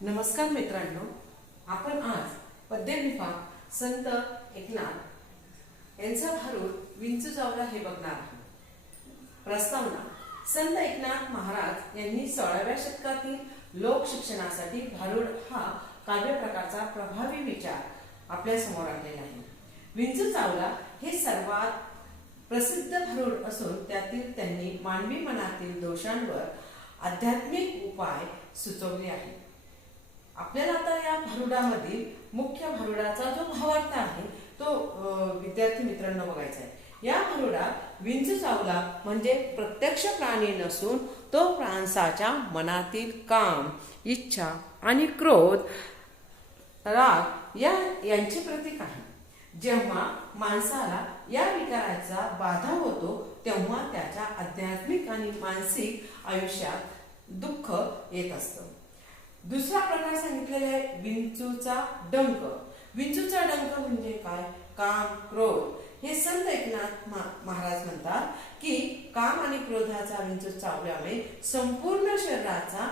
नमस्कार मित्रांनो, आपण आज पद्यविभाग संत एकनाथ यांचा भारूड विंचू चावला हे बघणार आहोत। प्रस्तावना: संत एकनाथ महाराज यांनी 16व्या शतकातील लोक शिक्षणासाठी भारूड हा काव्य प्रकारचा प्रभावी विचार आपल्या समोर आणलेला आहे। विंचू चावला हे सर्वात प्रसिद्ध भारूड असून त्यातील त्यांनी मानवी मनातील दोषांवर आध्यात्मिक उपाय सुचवले आहेत। आपल्याला आता या भारुडामधील मुख्य भारुडाचा जो भावार्थ आहे तो विद्यार्थी मित्रांनो बघायचा आहे। या भारुडात विंचू चावला म्हणजे प्रत्यक्ष प्राणी नसून तो माणसाच्या मनातील काम, इच्छा आणि क्रोध, राग यांचे प्रतीक आहे। जेव्हा माणसाला या विकाराचा बाधा होतो तेव्हा त्याच्या आध्यात्मिक आणि मानसिक आयुष्यात दुःख येत असतं। दुसरा प्रकार सांगितलेला आहे विंचूचा डंक। विंचूचा डंक म्हणजे काय? काम, क्रोध। हे संत एकनाथ महाराज म्हणतात की काम आणि क्रोधाचा विंचू चावल्यामुळे संपूर्ण शरीराचा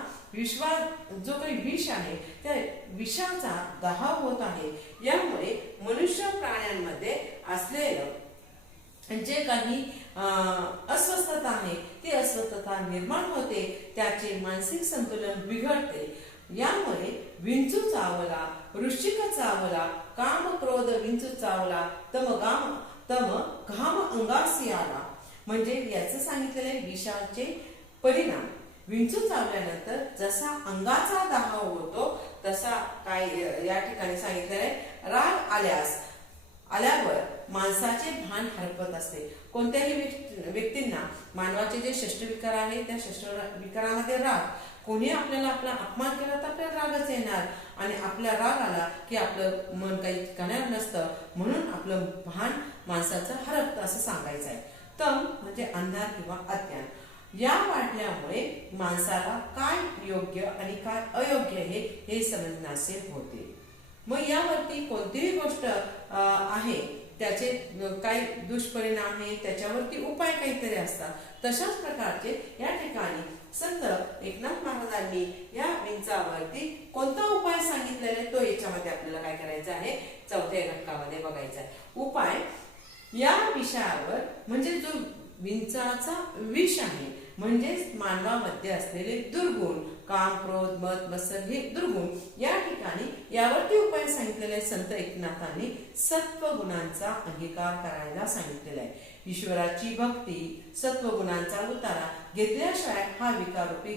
जो काही विष आहे त्या विषाचा दाह होत आहे। यामुळे मनुष्य प्राण्यांमध्ये असलेलं जे काही अस्वस्थता आहे ती अस्वस्थता निर्माण होते, त्याचे मानसिक संतुलन बिघडते। यामुळे विंचू चावला, वृश्चिक चावला, काम क्रोध विंचू चावला, तम घाम अंगासी आला, म्हणजे याचं सांगितलेले विषाचे परिणाम। विंचू चावल्यानंतर जसा अंगाचा दाह होतो तसा काय या ठिकाणी सांगितलेले राग आल्यावर माणसाचे भान हरपत असते। कोणत्याही व्यक्तींना मानवाचे जे षष्टविकार आहे त्या षष्टविकारामध्ये राग, कोणी आपल्याला आपला अपमान केला तर आपल्याला रागच येणार आणि आपला राग आला की आपलं मन काही ठिकाणावर नसतं, म्हणून आपलं भान माणसाचं हरपतं असं सांगायचं आहे। तम म्हणजे अंधार किंवा अज्ञान या वाटल्यामुळे माणसाला काय योग्य आणि काय अयोग्य हे समजण्याचे होते। मग यावरती कोणतीही गोष्ट आहे त्याचे काही दुष्परिणाम आहे त्याच्यावरती उपाय काहीतरी असतात। तशाच प्रकारचे या ठिकाणी संत एकनाथ महाराजांनी या विंचावरती कोणता उपाय सांगितलेला आहे तो याच्यामध्ये आपल्याला काय करायचं आहे, चौथ्या घटकामध्ये बघायचा आहे। उपाय या विषयावर म्हणजे जो विंचाचा विष आहे म्हणजेच मानवामध्ये असलेले दुर्गुण, काम, क्रोध, मद, मत्सर हे दुर्गुण, या ठिकाणी यावरती उपाय सांगितलेले संत एकनाथांनी सत्वगुणांचा अंगीकार करायला सांगितलेला आहे। ईश्वराची भक्ती, सत्वगुणांचा उतारा घेतल्याशिवाय हा विकारूपी